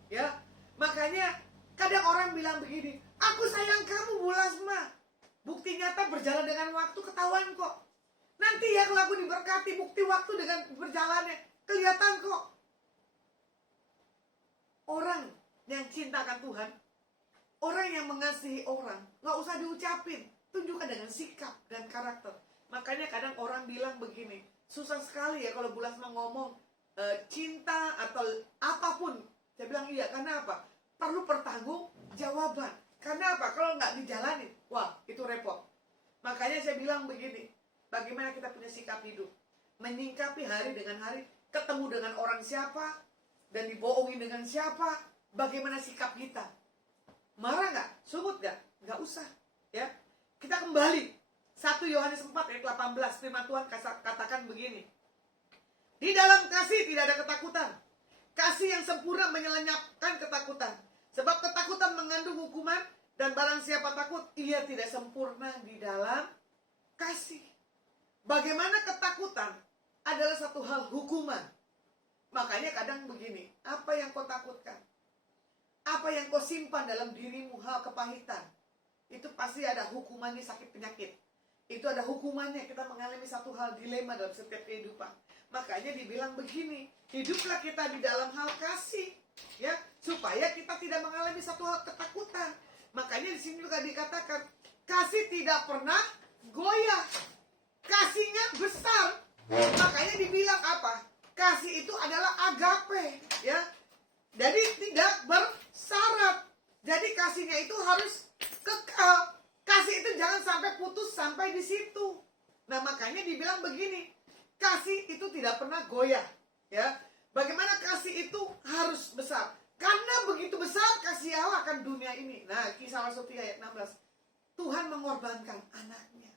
ya. Makanya kadang orang bilang begini, aku sayang kamu Bu Lasma. Bukti nyata berjalan dengan waktu ketahuan kok. Nanti ya kalau aku diberkati, bukti waktu dengan berjalannya kelihatan kok. Orang yang cintakan Tuhan, orang yang mengasihi orang, gak usah diucapin, tunjukkan dengan sikap dan karakter. Makanya kadang orang bilang begini, susah sekali ya kalau Bu Lasma ngomong cinta atau apapun. Saya bilang iya, karena apa? Perlu pertanggungjawaban. Karena apa? Kalau nggak dijalanin, wah itu repot. Makanya saya bilang begini, bagaimana kita punya sikap hidup, menyingkapi hari dengan hari, ketemu dengan orang siapa dan dibohongin dengan siapa, bagaimana sikap kita? Marah nggak? Sungut nggak? Nggak usah, ya. Kita kembali 1 Yohanes 4 ayat 18, firman Tuhan katakan begini, di dalam kasih tidak ada ketakutan. Kasih yang sempurna menyelenyapkan ketakutan. Sebab ketakutan mengandung hukuman, dan barang siapa takut, ia tidak sempurna di dalam kasih. Bagaimana ketakutan adalah satu hal hukuman. Makanya kadang begini, apa yang kau takutkan? Apa yang kau simpan dalam dirimu, hal kepahitan? Itu pasti ada hukumannya, sakit penyakit. Itu ada hukumannya, kita mengalami satu hal dilema dalam setiap kehidupan. Makanya dibilang begini, hiduplah kita di dalam hal kasih, ya, supaya kita tidak mengalami satu hal ketakutan. Makanya di sini juga dikatakan kasih tidak pernah goyah. Kasihnya besar, Makanya dibilang apa? Kasih itu adalah agape, ya. Jadi tidak bersyarat. Jadi kasihnya itu harus kekal. Kasih itu jangan sampai putus sampai di situ. Nah, makanya dibilang begini, kasih itu tidak pernah goyah, ya. Bagaimana kasih itu harus besar? Karena begitu besar kasih Allah akan dunia ini. Nah, Kisah Rasul 3 ayat 16. Tuhan mengorbankan anaknya.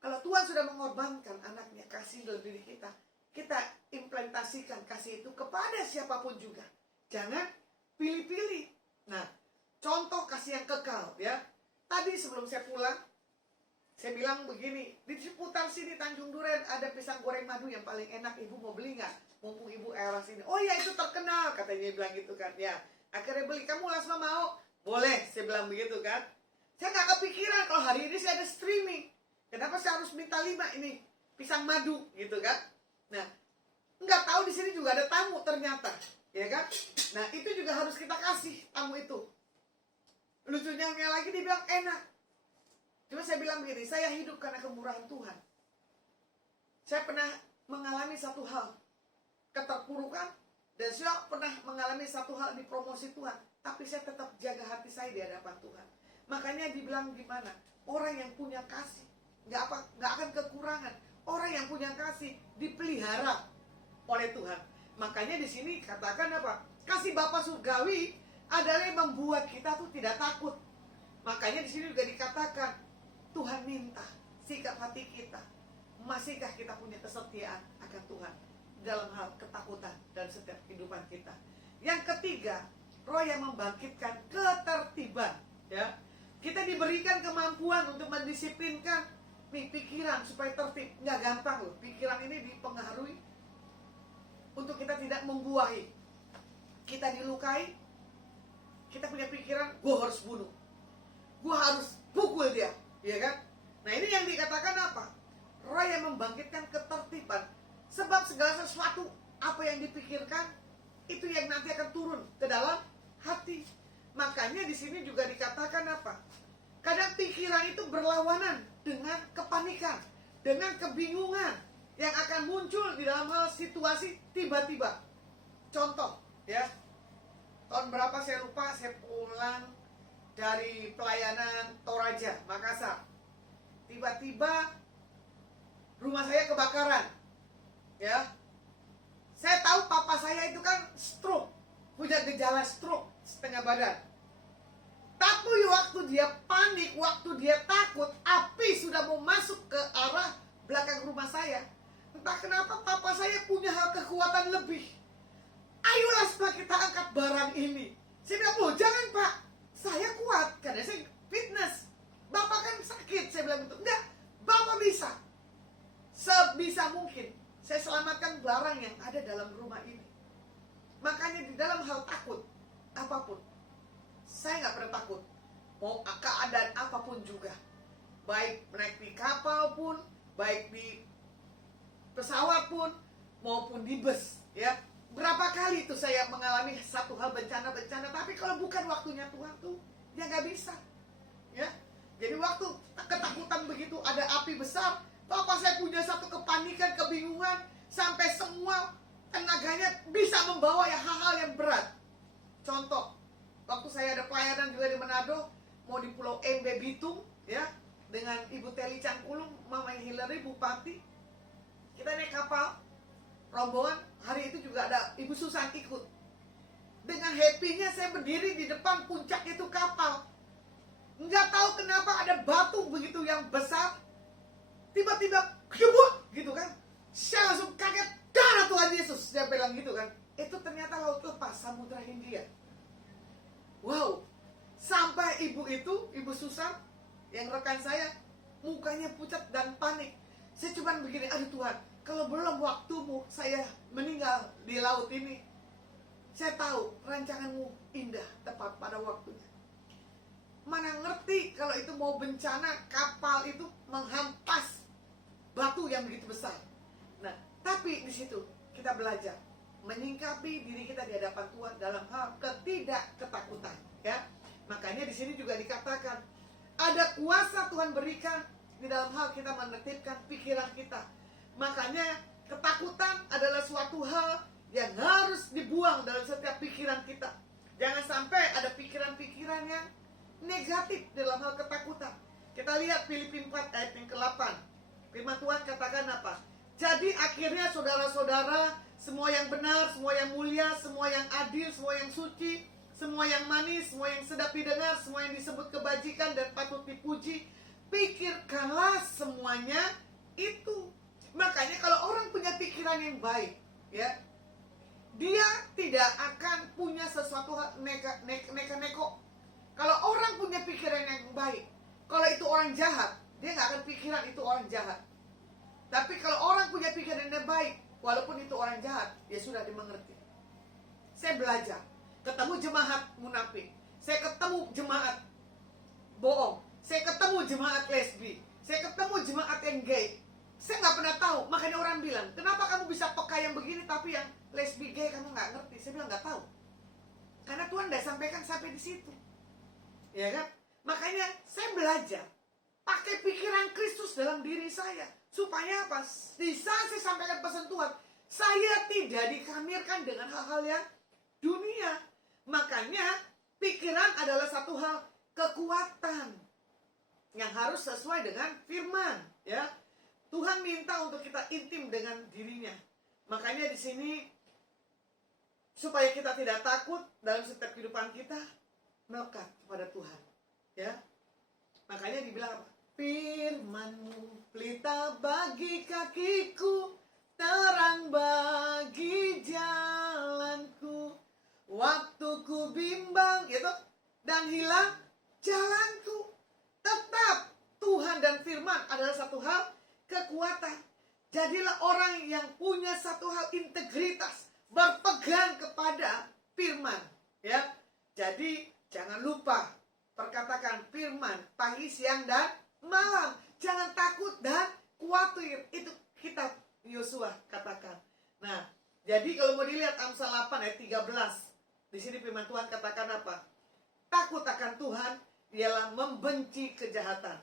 Kalau Tuhan sudah mengorbankan anaknya, kasih dalam diri kita, kita implementasikan kasih itu kepada siapapun juga. Jangan pilih-pilih. Nah, contoh kasih yang kekal, ya. Tadi sebelum saya pulang, saya bilang begini, di seputar sini Tanjung Duren ada pisang goreng madu yang paling enak, ibu mau beli nggak? Mumpung ibu era sini. Oh ya, itu terkenal, katanya bilang gitu kan. Ya, akhirnya beli. Kamu Lasma mau? Boleh, saya bilang begitu kan. Saya nggak kepikiran kalau hari ini saya ada streaming. Kenapa saya harus minta 5 ini pisang madu gitu kan? Nah, nggak tahu di sini juga ada tamu ternyata, ya kan? Nah, itu juga harus kita kasih tamu itu. Lucunya lagi dibilang enak. Cuma saya bilang begini, saya hidup karena kemurahan Tuhan. Saya pernah mengalami satu hal, keterpurukan, dan saya pernah mengalami satu hal di promosi Tuhan, tapi saya tetap jaga hati saya di hadapan Tuhan. Makanya dibilang gimana? Orang yang punya kasih nggak akan kekurangan. Orang yang punya kasih dipelihara oleh Tuhan. Makanya di sini katakan apa? Kasih Bapa surgawi adalah yang membuat kita tuh tidak takut. Makanya di sini juga dikatakan Tuhan minta sikap hati kita. Masihkah kita punya kesetiaan akan Tuhan dalam hal ketakutan dan setiap kehidupan kita. Yang ketiga, Roh yang membangkitkan ketertiban, ya. Kita diberikan kemampuan untuk mendisiplinkan nih pikiran supaya tertib. Nggak gampang loh. Pikiran ini dipengaruhi untuk kita tidak membuahi. Kita dilukai, kita punya pikiran, gue harus bunuh, gue harus pukul dia, ya kan? Nah, ini yang dikatakan apa? Roh yang membangkitkan ketertiban. Sebab segala sesuatu apa yang dipikirkan itu yang nanti akan turun ke dalam hati. Makanya di sini juga dikatakan apa? Kadang pikiran itu berlawanan dengan kepanikan, dengan kebingungan yang akan muncul di dalam hal situasi tiba-tiba. Contoh, ya. Tahun berapa saya lupa, saya pulang dari pelayanan Toraja, Makassar. Tiba-tiba rumah saya kebakaran. Ya. Saya tahu papa saya itu kan stroke, punya gejala stroke setengah badan. Tapi waktu dia panik, waktu dia takut, api sudah mau masuk ke arah belakang rumah saya. Entah kenapa papa saya punya kekuatan lebih. Ayolah Pak, kita angkat barang ini. Saya bilang, oh jangan Pak, saya kuat karena saya fitness. Bapak kan sakit, saya bilang gitu. Enggak, Bapak bisa. Sebisa mungkin saya selamatkan barang yang ada dalam rumah ini. Makanya di dalam hal takut apapun, saya nggak pernah takut. Mau keadaan apapun juga, baik naik di kapal pun, baik di pesawat pun, maupun di bus, ya. Berapa kali itu saya mengalami satu hal bencana-bencana, tapi kalau bukan waktunya Tuhan tuh, dia nggak bisa, ya. Jadi waktu ketakutan begitu, ada api besar, Bapak saya punya satu kepanikan, kebingungan, sampai semua tenaganya bisa membawa ya hal-hal yang berat. Contoh, waktu saya ada pelayanan juga di Manado, mau di Pulau MB Bitung, ya, dengan Ibu Teli Cangkulung, Mama Hillary, Bupati. Kita naik kapal, rombongan, hari itu juga ada Ibu Susan ikut. Dengan happy-nya saya berdiri di depan puncak itu kapal. Nggak tahu kenapa ada batu begitu yang besar, tiba-tiba kebut gitu kan. Saya langsung kaget, darah Tuhan Yesus, dia bilang gitu kan. Itu ternyata laut lepas, Samudra Hindia. Wow, sampai ibu itu, Ibu Susan, yang rekan saya, mukanya pucat dan panik. Saya cuma begini, aduh Tuhan, kalau belum waktumu saya meninggal di laut ini, saya tahu rancanganmu indah, tepat pada waktunya. Mana ngerti kalau itu mau bencana, kapal itu menghampas batu yang begitu besar. Nah, tapi di situ kita belajar menyingkapi diri kita di hadapan Tuhan dalam hal ketakutan, ya. Makanya di sini juga dikatakan ada kuasa Tuhan berikan di dalam hal kita menertibkan pikiran kita. Makanya Ketakutan adalah suatu hal yang harus dibuang dalam setiap pikiran kita. Jangan sampai ada pikiran-pikiran yang negatif dalam hal ketakutan. Kita lihat Filipi 4 ayat yang ke-8. Firman Tuhan katakan apa? Jadi akhirnya saudara-saudara, semua yang benar, semua yang mulia, semua yang adil, semua yang suci, semua yang manis, semua yang sedap didengar, semua yang disebut kebajikan dan patut dipuji, pikirkanlah semuanya itu. Makanya kalau orang punya pikiran yang baik, ya, dia tidak akan punya sesuatu neko. Kalau orang punya pikiran yang baik, kalau itu orang jahat, dia nggak akan pikiran itu orang jahat. Tapi kalau orang punya pikiran yang baik, walaupun itu orang jahat, ya sudah dimengerti. Saya belajar, ketemu jemaat munafik, saya ketemu jemaat bohong, saya ketemu jemaat lesbi, saya ketemu jemaat yang gay. Saya nggak pernah tahu, makanya orang bilang, kenapa kamu bisa peka yang begini tapi yang lesbi gay kamu nggak ngerti? Saya bilang nggak tahu, karena Tuhan udah sampaikan sampai di situ, ya kan? Makanya saya belajar pakai pikiran Kristus dalam diri saya, supaya apa? Bisa saya sampaikan pesan Tuhan. Saya tidak dikamirkan dengan hal-hal yang dunia. Makanya pikiran adalah satu hal kekuatan yang harus sesuai dengan firman, ya. Tuhan minta untuk kita intim dengan dirinya. Makanya di sini supaya kita tidak takut dalam setiap kehidupan kita, melekat kepada Tuhan, ya. Makanya dibilang apa? Firman-Mu pelita bagi kakiku, terang bagi jalanku. Waktu ku bimbang, gitu, dan hilang jalanku. Tetap Tuhan dan firman adalah satu hal kekuatan. Jadilah orang yang punya satu hal integritas, berpegang kepada firman, ya. Jadi jangan lupa perkatakan firman pagi, siang, dan malam. Jangan takut dan khawatir. Itu kitab Yosua katakan. Nah, jadi kalau mau dilihat Amsal 8 ayat 13, di sini firman Tuhan katakan apa? Takut akan Tuhan ialah membenci kejahatan.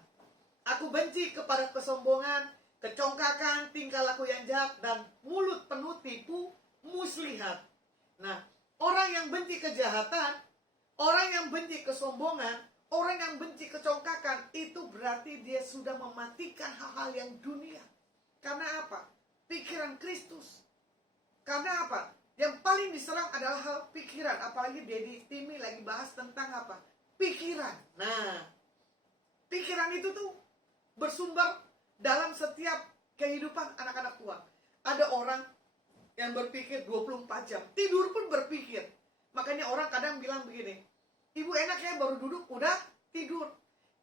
Aku benci kepada kesombongan, kecongkakan, tingkah laku yang jahat, dan mulut penuh tipu muslihat. Nah, orang yang benci kejahatan, orang yang benci kesombongan, orang yang benci kecongkakan, itu berarti dia sudah mematikan hal-hal yang dunia. Karena apa? Pikiran Kristus. Karena apa? Yang paling diserang adalah hal pikiran. Apalagi Dedi Timi lagi bahas tentang apa? Pikiran. Nah, pikiran itu tuh bersumber dalam setiap kehidupan anak-anak Tuhan. Ada orang yang berpikir 24 jam. Tidur pun berpikir. Makanya orang kadang bilang begini, ibu enak ya baru duduk udah tidur.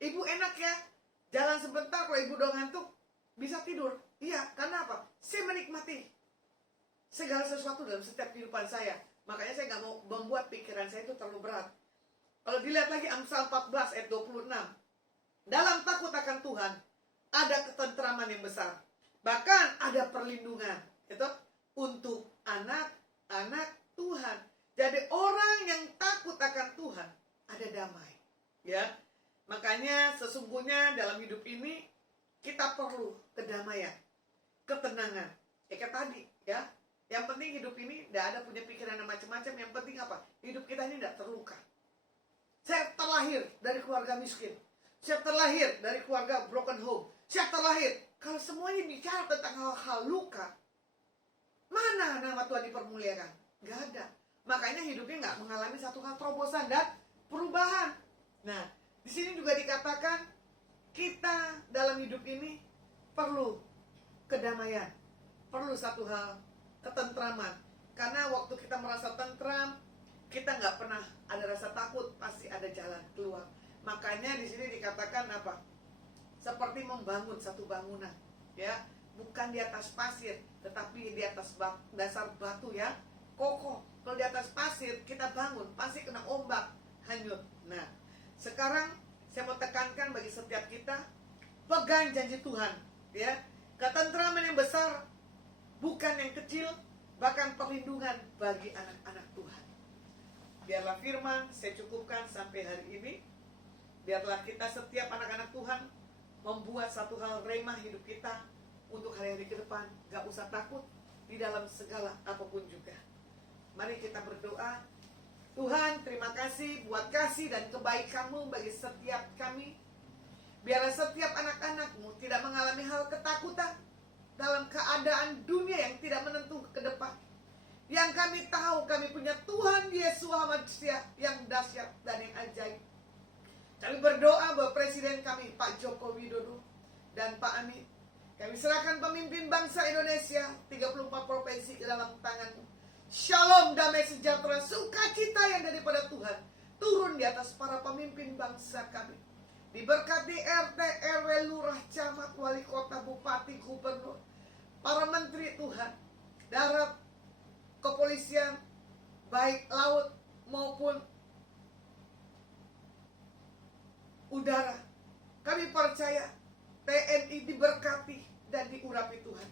Ibu enak ya jalan sebentar kalau ibu udah ngantuk bisa tidur. Iya, karena apa? Saya menikmati segala sesuatu dalam setiap kehidupan saya. Makanya saya nggak mau membuat pikiran saya itu terlalu berat. Kalau dilihat lagi Amsal 14 ayat 26. Dalam takut akan Tuhan ada ketentraman yang besar. Bahkan ada perlindungan. Itu untuk anak-anak Tuhan. Jadi orang yang takut akan Tuhan ada damai. Ya. Makanya sesungguhnya dalam hidup ini kita perlu kedamaian, ketenangan. Kayak tadi, ya. Yang penting hidup ini tidak ada punya pikiran yang macam-macam. Yang penting apa? Hidup kita ini tidak terluka. Saya terlahir dari keluarga miskin. Saya terlahir dari keluarga broken home. Saya terlahir. Kalau semuanya bicara tentang hal-hal luka, mana nama Tuhan dipermuliakan? Gak ada. Makanya hidupnya nggak mengalami satu hal terobosan dan perubahan. Nah, di sini juga dikatakan kita dalam hidup ini perlu kedamaian, perlu satu hal ketentraman. Karena waktu kita merasa tentram, kita nggak pernah ada rasa takut, pasti ada jalan keluar. Makanya di sini dikatakan apa? Seperti membangun satu bangunan, ya, bukan di atas pasir, tetapi di atas dasar batu ya kokoh. Kalau di atas pasir kita bangun, pasti kena ombak, hanyut. Nah, sekarang saya mau tekankan bagi setiap kita, pegang janji Tuhan, ya. Ketentraman yang besar, bukan yang kecil, bahkan perlindungan bagi anak-anak Tuhan. Biarlah firman saya cukupkan sampai hari ini. Biarlah kita setiap anak-anak Tuhan membuat satu hal rema hidup kita, untuk hari-hari ke depan. Gak usah takut di dalam segala apapun juga. Mari kita berdoa. Tuhan, terima kasih buat kasih dan kebaikan-Mu bagi setiap kami. Biarlah setiap anak-anak-Mu tidak mengalami hal ketakutan dalam keadaan dunia yang tidak menentu ke depan. Yang kami tahu kami punya Tuhan Yesus Hamasia yang dahsyat dan yang ajaib. Kami berdoa buat Presiden kami Pak Joko Widodo dan Pak Amin. Kami serahkan pemimpin bangsa Indonesia 34 provinsi ke dalam tangan-Mu. Shalom, damai sejahtera, sukacita yang daripada Tuhan turun di atas para pemimpin bangsa kami. Diberkati RT, RW, lurah, camat, wali kota, bupati, gubernur, para menteri Tuhan, darat, kepolisian, baik laut maupun udara. Kami percaya TNI diberkati dan diurapi Tuhan.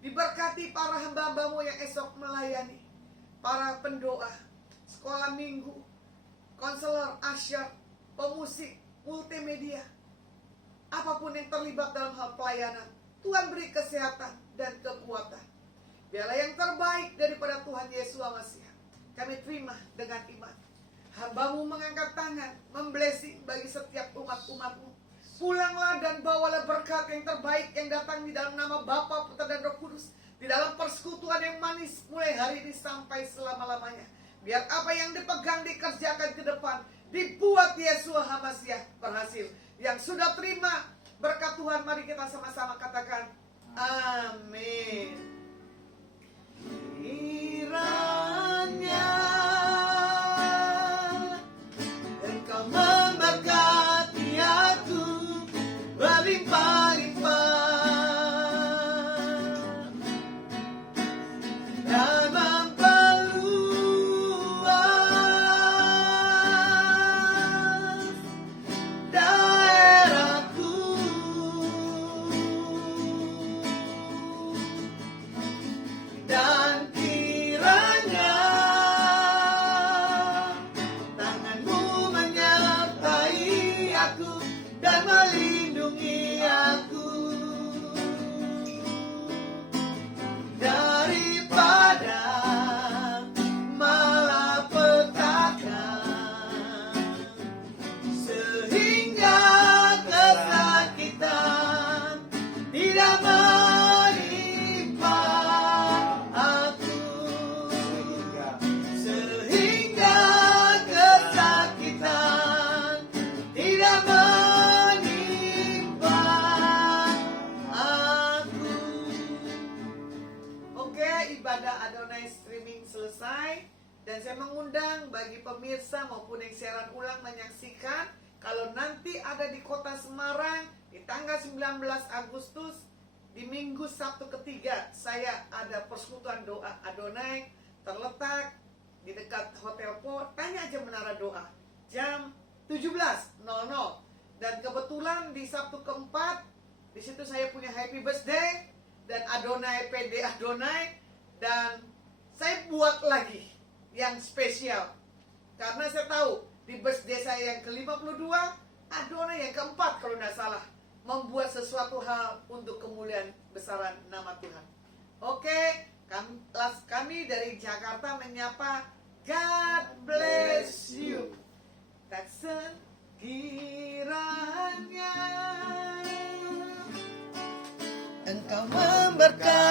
Diberkati para hamba-Mu yang esok melayani, para pendoa, sekolah minggu, konselor, asyar, pemusik, multimedia, apapun yang terlibat dalam hal pelayanan. Tuhan beri kesehatan dan kekuatan. Biarlah yang terbaik daripada Tuhan Yesus Masiah kami terima dengan iman. Hamba-Mu mengangkat tangan, memblessing bagi setiap umat-umat-Mu. Pulanglah dan bawalah berkat yang terbaik yang datang di dalam nama Bapa, Putra dan Roh Kudus, di dalam persekutuan yang manis mulai hari ini sampai selama-lamanya. Biar apa yang dipegang dikerjakan ke depan, dibuat Yesus Masiah berhasil. Yang sudah terima berkat Tuhan, mari kita sama-sama katakan amin. Kiranya Engkau memberkati aku berlimpah-limpah dan memperluas daerahku, dan kiranya tangan-Mu menyertai aku dan melindungi aku daripada malapetaka, sehingga kesakitan tidak menimpa aku, sehingga kesakitan tidak menimpa aku. Oke, ibadah Adonai streaming selesai. Dan saya mengundang bagi pemirsa maupun yang siaran ulang menyaksikan, kalau nanti ada di kota Semarang di tanggal 19 Agustus di Minggu Sabtu ketiga, saya ada persekutuan doa Adonai terletak di dekat Hotel Po. Tanya aja Menara Doa jam 17.00. Dan kebetulan di Sabtu keempat di situ saya punya happy birthday dan Adonai PD Adonai, dan saya buat lagi yang spesial karena saya tahu di birthday saya yang ke-52, Adonai yang keempat kalau tidak salah, membuat sesuatu hal untuk kemuliaan besaran nama Tuhan. Oke, kami dari Jakarta menyapa God bless you. Tak sekiranya Engkau memberkati